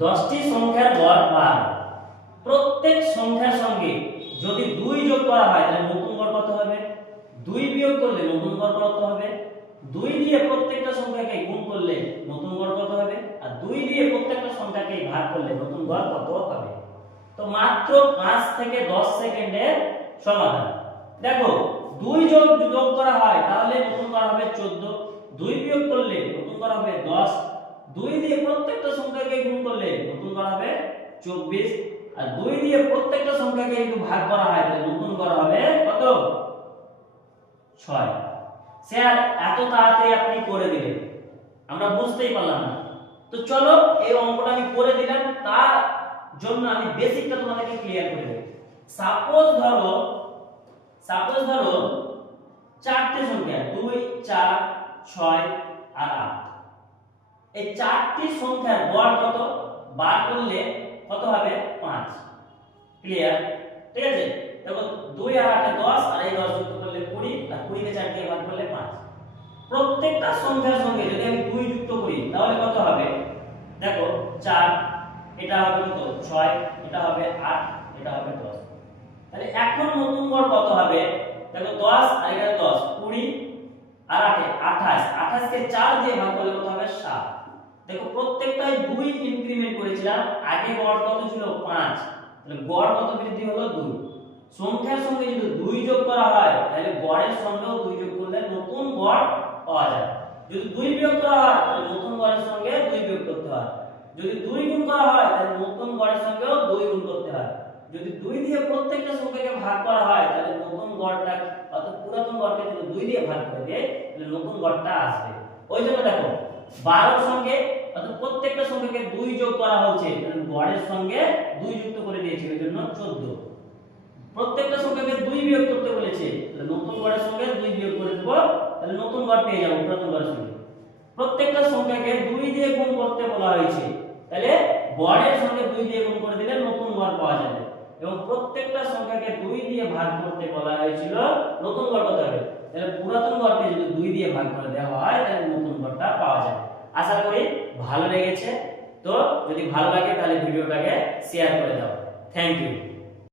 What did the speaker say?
10টি সংখ্যার গড় 12। প্রত্যেক সংখ্যার সঙ্গে যদি 2 যোগ করা হয় তাহলে নতুন গড় কত হবে? 2 বিয়োগ করলে নতুন গড় কত হবে? 2 দিয়ে প্রত্যেকটা সংখ্যাকে গুণ করলে নতুন গড় কত হবে? আর 2 দিয়ে প্রত্যেকটা সংখ্যাকে ভাগ করলে নতুন গড় কত হবে? তো মাত্র 5 থেকে 10 সেকেন্ডের সমাধান। দেখো 2 যোগ করা হয় তাহলে নতুন গড় হবে 14, 2 বিয়োগ করলে নতুন গড় হবে 10, 2 দিয়ে প্রত্যেকটা সংখ্যাকে গুণ করলে নতুন গড় হবে 24, আর 2 দিয়ে প্রত্যেকটা সংখ্যাকে যদি ভাগ করা হয় তাহলে নতুন গড় হবে কত? 6। স্যার এত তাড়াতাড়ি আপনি করে দিলেন, আমরা বুঝতেই পারলাম না। তো চলো এই অঙ্কটা আমি করে দিলাম, তার জন্য আমি বেসিকটা তোমাদেরকে ক্লিয়ার করে দেব। সাপোজ ধরো চারটি সংখ্যা 2, 4, 6 আর 8। এই চারটি সংখ্যার গড় কত বার করলে কত হবে? 5। ক্লিয়ার? ঠিক আছে, দেখো 2 আর 8 এ 10, আর এই 10 যুক্ত করলে 20, আর 20 কে 4 দিয়ে ভাগ করলে 5। প্রত্যেকটা সংখ্যার সঙ্গে যদি আমি 2 যুক্ত করি তাহলে কত হবে? দেখো 4, এটা হবে কত? 6, এটা হবে 8, এটা হবে 10। তাহলে এখন নতুন গড় কত হবে? দেখো 10 আর এখানে 10, 20 আর 8 এ 28, 28 কে 4 দিয়ে ভাগ করলে কত হবে? 7। দেখো প্রত্যেকটাই 2 ইনক্রিমেন্ট করেছিলাম, আগে গড় কত ছিল? 5, তাহলে গড় কত বৃদ্ধি হলো? 2। সংখ্যার সঙ্গে যদি 2 যোগ করা হয় তাহলে গড়ের সঙ্গেও 2 যোগ করলে নতুন গড় পাওয়া যায়। যদি 2 বিয়োগ করা হয় তাহলে নতুন গড়ের সঙ্গে 2 বিয়োগ করতে হয়। যদি 2 গুণ করা হয় তাহলে নতুন গড়ের সঙ্গেও 2 গুণ করতে হয়। যদি 2 দিয়ে প্রত্যেকটা সংখ্যাকে ভাগ করা হয় তাহলে নতুন গড়টা অর্থাৎ পুরাতন গড়কে যদি 2 দিয়ে ভাগ করে দেয় তাহলে নতুন গড়টা আসবে। ওই জন্য দেখো 12 এর সঙ্গে অর্থাৎ প্রত্যেকটা সংখ্যাকে 2 যোগ করা হচ্ছে, তাহলে গড়ের সঙ্গে 2 যুক্ত করে দিয়েছি, এর জন্য 14। প্রত্যেকটা সংখ্যাকে 2 বিয়োগ করতে বলেছে, তাহলে নতুন গড়ের সঙ্গে 2 বিয়োগ করে দেব, তাহলে নতুন গড় পেয়ে যাব পুরাতন গড়ের সঙ্গে। প্রত্যেকটা সংখ্যাকে 2 দিয়ে গুণ করতে বলা হয়েছে, তাহলে গড়ের সঙ্গে 2 দিয়ে গুণ করে দিলে নতুন গড় পাওয়া যাবে। এবং প্রত্যেকটা সংখ্যাকে 2 দিয়ে ভাগ করতে বলা হয়েছিল, নতুন গড় কত হবে? তাহলে পুরাতন গড়কে যদি 2 দিয়ে ভাগ করে দেওয়া হয় তাহলে নতুন গড়টা পাওয়া যাবে। আশা করি ভালো লেগেছে। তো যদি ভালো লাগে তাহলে ভিডিওটাকে শেয়ার করে দাও। Thank you.